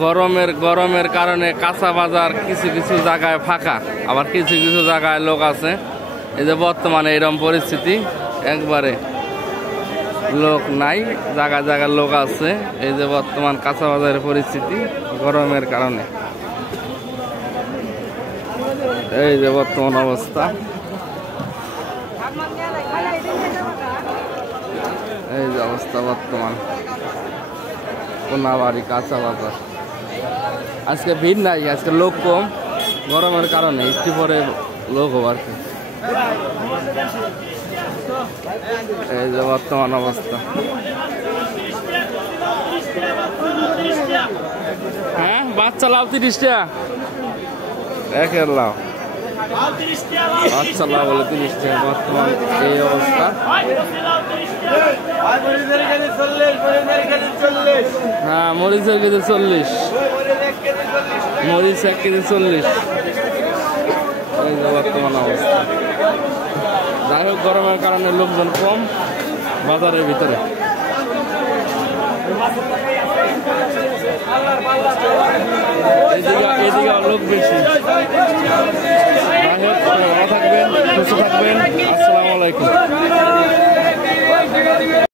গরমের কারণে কাঁচা বাজার কিছু কিছু জায়গায় ফাঁকা, আবার কিছু কিছু জায়গায় লোক আছে। এই যে বর্তমানে এরকম পরিস্থিতি, একবারে লোক নাই, জায়গায় জায়গায় লোক আছে। এই যে বর্তমান কাঁচা বাজারের পরিস্থিতি গরমের কারণে, এই যে বর্তমান অবস্থা। এই যে অবস্থা বর্তমান কোনাবাড়ি কাঁচা বাজার। আজকে ভিড় নাই, আজকে লোক কম গরমের কারণে, একটু পরে লোক আর কি। এই যে বর্তমান অবস্থা। হ্যাঁ, বাচ্চা লাউ 30 টাকা, একের লাউ বাচ্চা লাউ বলে 30 টাকা। বর্তমান এই অবস্থা। হ্যাঁ, মরিচের কেজি 40, মরিচ 1 কেজি 40। এই যে বর্তমান অবস্থা। যাই হোক, গরমের কারণে লোকজন কম বাজারের ভিতরে। এদিকে লোক বেশি। যাই হোক, ভালো থাকবেন, সুস্থ থাকবেন। আসসালামু আলাইকুম।